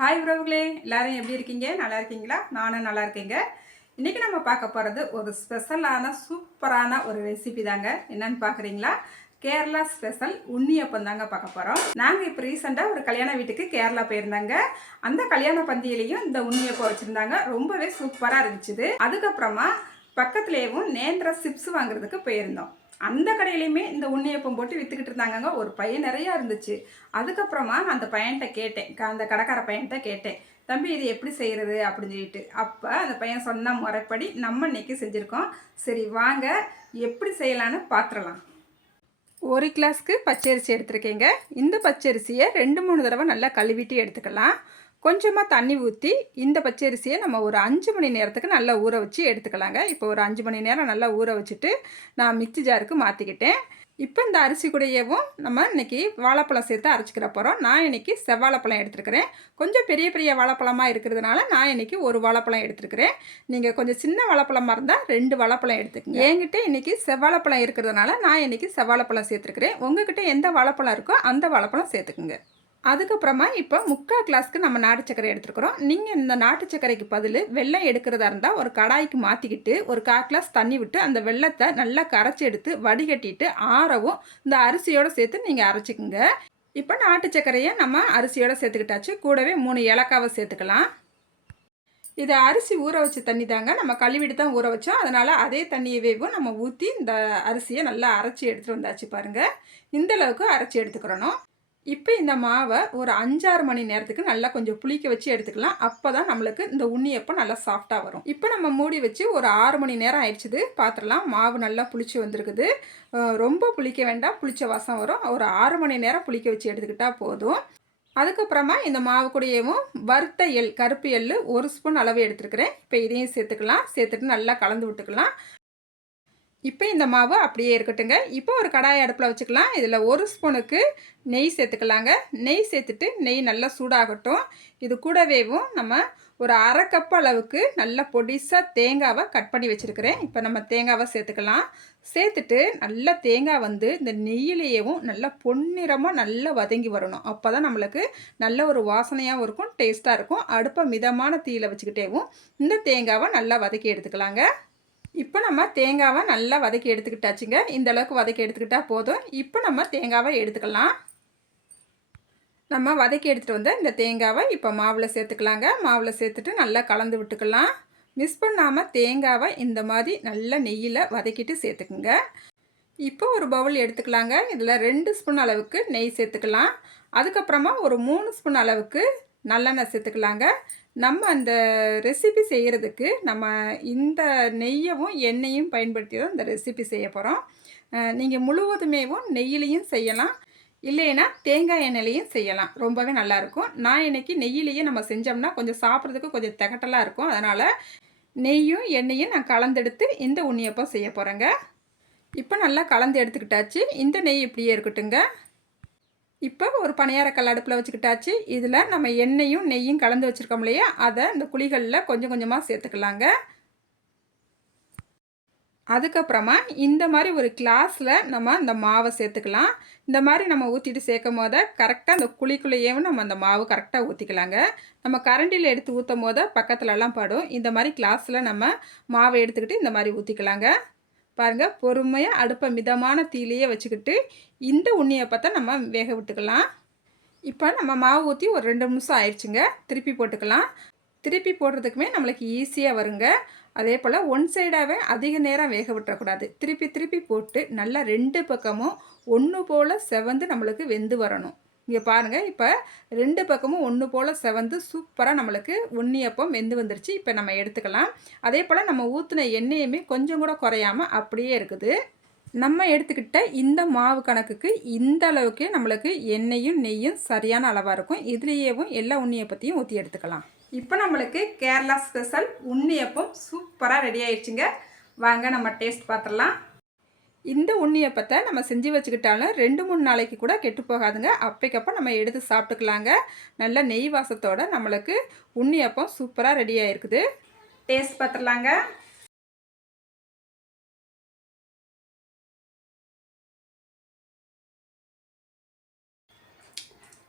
Hi உறவுகளே எல்லாரும் எப்படி இருக்கீங்க? நல்லா இருக்கீங்களா? நானும் நல்லா இருக்கேங்க. இன்றைக்கி நம்ம பார்க்க போகிறது ஒரு ஸ்பெஷலான சூப்பரான ஒரு ரெசிபி தாங்க. என்னன்னு பார்க்குறீங்களா? கேரளா ஸ்பெஷல் உண்ணியப்பம் தாங்க பார்க்க போகிறோம் நாங்கள் இப்போ ரீசெண்டாக ஒரு கல்யாண வீட்டுக்கு கேரளா போயிருந்தாங்க. அந்த கல்யாண பந்தியிலையும் இந்த உண்ணியப்பம் வச்சுருந்தாங்க. ரொம்பவே சூப்பராக இருந்துச்சுது அதுக்கப்புறமா பக்கத்துலேயும் நேந்திர சிப்ஸ் வாங்குறதுக்கு போயிருந்தோம். அந்த கடையிலையுமே இந்த உண்ணியப்பம் போட்டு விற்றுக்கிட்டு இருந்தாங்கங்க. ஒரு பையன் நிறையா இருந்துச்சு. அதுக்கப்புறமா அந்த பையன்கிட்ட கேட்டேன். க- அந்த கடைக்கார பையன்கிட்ட கேட்டேன். தம்பி இது எப்படி செய்கிறது அப்படின்னு சொல்லிட்டு. அப்போ அந்த பையன் சொன்ன முறைப்படி நம்ம இன்னைக்கு செஞ்சுருக்கோம். சரி வாங்க. எப்படி செய்யலான்னு பார்த்துடலாம் ஒரு கிளாஸ்க்கு பச்சரிசி எடுத்துருக்கீங்க. இந்த பச்சரிசியை ரெண்டு மூணு தடவை நல்லா கழுவிட்டு எடுத்துக்கலாம். கொஞ்சமாக தண்ணி ஊற்றி இந்த பச்சரிசியை நம்ம ஒரு அஞ்சு மணி நேரத்துக்கு நல்லா ஊற வச்சு எடுத்துக்கலாங்க. இப்போ ஒரு அஞ்சு மணி நேரம் நல்லா ஊற வச்சுட்டு நான் மிக்சி ஜாருக்கு மாற்றிக்கிட்டேன் இப்போ இந்த அரிசி கூடையவும் நம்ம இன்னைக்கு வாழைப்பழம் சேர்த்து அரைச்சிக்கிற போகிறோம் நான் இன்னைக்கு செவ்வாழைப்பழம் எடுத்துருக்கிறேன். கொஞ்சம் பெரிய பெரிய வாழைப்பழமாக இருக்கிறதுனால நான் இன்னைக்கு ஒரு வாழைப்பழம் எடுத்துருக்கிறேன். நீங்கள் கொஞ்சம் சின்ன வாழைப்பழமாக இருந்தால் ரெண்டு வாழைப்பழம் எடுத்துக்கங்க. என்கிட்ட இன்றைக்கி செவ்வாழைப்பழம் இருக்கிறதுனால நான் இன்னைக்கு செவ்வாழைப்பழம் சேர்த்துருக்கிறேன். உங்ககிட்ட எந்த வாழைப்பழம் இருக்கோ அந்த வாழைப்பழம் சேர்த்துக்குங்க. அதுக்கப்புறமா இப்போ முக்கால் கிளாஸ்க்கு நம்ம நாட்டு சர்க்கரை எடுத்துருக்குறோம். நீங்கள் இந்த நாட்டு சர்க்கரைக்கு பதில் வெள்ளம் எடுக்கிறதா இருந்தால் ஒரு கடாய்க்கு மாற்றிக்கிட்டு ஒரு கால் கிளாஸ் தண்ணி விட்டு அந்த வெள்ளத்தை நல்லா கரைச்சி எடுத்து வடிகட்டிட்டு ஆறவும் இந்த அரிசியோடு சேர்த்து நீங்கள் அரைச்சிக்கோங்க. இப்போ நாட்டு சர்க்கரையை நம்ம அரிசியோடு சேர்த்துக்கிட்டாச்சு. கூடவே மூணு ஏலக்காவை சேர்த்துக்கலாம். இது அரிசி ஊற வச்ச தண்ணி தாங்க நம்ம கழுவிட்டு தான் ஊற வச்சோம். அதனால் அதே தண்ணியவேவும் நம்ம ஊற்றி இந்த அரிசியை நல்லா அரைச்சி எடுத்துகிட்டு வந்தாச்சு பாருங்கள் இந்த அளவுக்கு அரைச்சி எடுத்துக்கிறணும். இப்போ இந்த மாவை ஒரு அஞ்சாறு மணி நேரத்துக்கு நல்லா கொஞ்சம் புளிக்க வச்சு எடுத்துக்கலாம். அப்போ தான் நம்மளுக்கு இந்த உண்ணியப்போ நல்லா சாஃப்டாக வரும். இப்போ நம்ம மூடி வச்சு ஒரு ஆறு மணி நேரம் ஆயிடுச்சுது. பார்த்துடலாம் மாவு நல்லா புளிச்சு வந்திருக்குது. ரொம்ப புளிக்க வேண்டாம். புளிச்ச வாசம் வரும். ஒரு ஆறு மணி நேரம் புளிக்க வச்சு எடுத்துக்கிட்டால் போதும். அதுக்கப்புறமா இந்த மாவு கூடயேவும் வறுத்த எள் கருப்பு எள் ஒரு ஸ்பூன் அளவு எடுத்துருக்கிறேன். இப்போ இதையும் சேர்த்துக்கலாம். சேர்த்துட்டு நல்லா கலந்து விட்டுக்கலாம். இப்போ இந்த மாவு அப்படியே இருக்கட்டுங்க. இப்போ ஒரு கடாய் அடுப்பில் வச்சுக்கலாம். இதில் ஒரு ஸ்பூனுக்கு நெய் சேர்த்துக்கலாங்க. நெய் சேர்த்துட்டு நெய் நல்லா சூடாகட்டும். இது கூடவேவும் நம்ம ஒரு அரை கப் அளவுக்கு நல்ல பொடிசாக தேங்காவை கட் பண்ணி வச்சுருக்கிறேன். இப்போ நம்ம தேங்காவை சேர்த்துக்கலாம். சேர்த்துட்டு நல்லா தேங்காய் வந்து இந்த நெய்யிலேயேவும் நல்லா பொன்னிறமாக நல்லா வதங்கி வரணும். அப்போ தான் நம்மளுக்கு நல்ல ஒரு வாசனையாகவும் இருக்கும் டேஸ்ட்டாக இருக்கும். அடுப்பை மிதமான தீயில் வச்சுக்கிட்டேவும் இந்த தேங்காவை நல்லா வதக்கி எடுத்துக்கலாங்க. இப்போ நம்ம தேங்காவை நல்லா வதக்கி எடுத்துக்கிட்டாச்சுங்க. இந்த அளவுக்கு வதக்கி எடுத்துக்கிட்டால் போதும். இப்போ நம்ம தேங்காவை எடுத்துக்கலாம். நம்ம வதக்கி எடுத்துகிட்டு வந்த இந்த தேங்காவை இப்போ மாவில் சேர்த்துக்கலாங்க. மாவில் சேர்த்துட்டு நல்லா கலந்து விட்டுக்கலாம். மிஸ் பண்ணாமல் தேங்காவை இந்த மாதிரி நல்லா நெய்யில் வதக்கிட்டு சேர்த்துக்குங்க. இப்போ ஒரு பவுல் எடுத்துக்கலாங்க. இதில் ரெண்டு ஸ்பூன் அளவுக்கு நெய் சேர்த்துக்கலாம். அதுக்கப்புறமா ஒரு மூணு ஸ்பூன் அளவுக்கு நல்லெண்ணெய் சேர்த்துக்கலாங்க. நம்ம அந்த ரெசிபி செய்கிறதுக்கு நம்ம இந்த நெய்யவும் எண்ணெயும் பயன்படுத்தி தான் இந்த ரெசிபி செய்ய போகிறோம் நீங்கள் முழுவதுமேவும் நெய்யிலையும் செய்யலாம். இல்லைன்னா தேங்காய் எண்ணெயிலையும் செய்யலாம். ரொம்பவே நல்லாயிருக்கும் நான் இன்னைக்கு நெய்யிலேயே நம்ம செஞ்சோம்னா கொஞ்சம் சாப்பிட்றதுக்கு கொஞ்சம் திகட்டலாக இருக்கும். அதனால் நெய்யும் எண்ணெயும் நான் கலந்தெடுத்து இந்த உண்ணியப்பம் செய்ய போகிறேங்க இப்போ நல்லா கலந்து எடுத்துக்கிட்டாச்சு. இந்த நெய் இப்படியே இருக்கட்டுங்க இப்போ ஒரு பணியாரக்கல் அடுப்பில் வச்சுக்கிட்டாச்சு. இதில் நம்ம எண்ணெயும் நெய்யும் கலந்து வச்சுருக்கோம் இல்லையா? அதை இந்த குழிகளில் கொஞ்சம் கொஞ்சமாக சேர்த்துக்கலாங்க. அதுக்கப்புறமா இந்த மாதிரி ஒரு கிளாஸில் நம்ம அந்த மாவை சேர்த்துக்கலாம். இந்த மாதிரி நம்ம ஊற்றிட்டு சேர்க்கும் போது கரெக்டாக அந்த குழிக்குள்ளேயும் நம்ம அந்த மாவு கரெக்டாக ஊற்றிக்கலாங்க. நம்ம கரண்டியில் எடுத்து ஊற்றும் போது பக்கத்துலலாம் படும். இந்த மாதிரி கிளாஸில் நம்ம மாவை எடுத்துக்கிட்டு இந்த மாதிரி ஊற்றிக்கலாங்க. பாருங்கள் பொறுமையாக அடுப்பை மிதமான தீயிலேயே வச்சுக்கிட்டு இந்த உண்ணியப்பத்தை நம்ம வேக விட்டுக்கலாம். இப்போ நம்ம மாவு ஊற்றி ஒரு ரெண்டு நிமிஷம் ஆயிடுச்சுங்க. திருப்பி போட்டுக்கலாம். திருப்பி போடுறதுக்குமே நம்மளுக்கு ஈஸியாக வருங்க. அதே போல் ஒன் சைடாகவே அதிக நேரம் வேக விட்டுறக்கூடாது. திருப்பி திருப்பி போட்டு நல்லா ரெண்டு பக்கமும் ஒன்று போல் செவந்து நம்மளுக்கு வெந்து வரணும். இங்கே பாருங்கள் இப்போ ரெண்டு பக்கமும் ஒன்று போல் செவந்து சூப்பராக நம்மளுக்கு உண்ணியப்பம் வெந்து வந்துருச்சு. இப்போ நம்ம எடுத்துக்கலாம். அதே போல் நம்ம ஊற்றின எண்ணெயுமே கொஞ்சம் கூட குறையாமல் அப்படியே இருக்குது. நம்ம எடுத்துக்கிட்ட இந்த மாவு கணக்குக்கு இந்த அளவுக்கு நம்மளுக்கு எண்ணெயும் நெய்யும் சரியான அளவாக இருக்கும். இதுலேயேவும் எல்லா உண்ணியப்பத்தையும் ஊற்றி எடுத்துக்கலாம். இப்போ நம்மளுக்கு கேரளா ஸ்பெஷல் உண்ணியப்பம் சூப்பராக ரெடி ஆயிடுச்சுங்க வாங்க நம்ம டேஸ்ட் பார்த்துடலாம் இந்த உண்ணியப்பத்தை நம்ம செஞ்சு வச்சுக்கிட்டாலும் ரெண்டு மூணு நாளைக்கு கூட கெட்டு போகாதுங்க. அப்பைக்கப்போ நம்ம எடுத்து சாப்பிட்டுக்கலாங்க. நல்ல நெய் வாசத்தோட நம்மளுக்கு உண்ணியப்பம் சூப்பராக ரெடி ஆயிருக்குது. டேஸ்ட் பார்த்துடலாங்க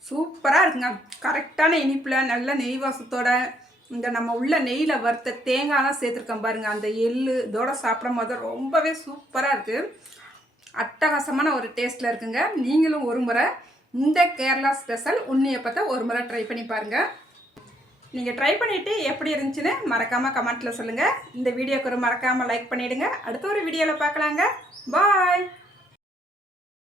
சூப்பராக இருக்குங்க. கரெக்டான இனிப்பில் நல்ல நெய் வாசத்தோட இந்த நம்ம உள்ள நெய்யில் வறுத்த தேங்காய்லாம் சேர்த்துருக்கோம் பாருங்கள் அந்த எள்ளு இதோட சாப்பிடும் போது ரொம்பவே சூப்பராக இருக்குது அட்டகாசமான ஒரு டேஸ்ட்டில் இருக்குங்க. நீங்களும் ஒரு முறை இந்த கேரளா ஸ்பெஷல் உண்ணியப்பத்தை ஒரு முறை ட்ரை பண்ணி பாருங்கள் நீங்கள் ட்ரை பண்ணிவிட்டு எப்படி இருந்துச்சுன்னு மறக்காமல் கமெண்ட்டில் சொல்லுங்கள் இந்த வீடியோக்கு ஒரு மறக்காமல் லைக் பண்ணிவிடுங்க அடுத்த ஒரு வீடியோவில் பார்க்கலாங்க. பாய்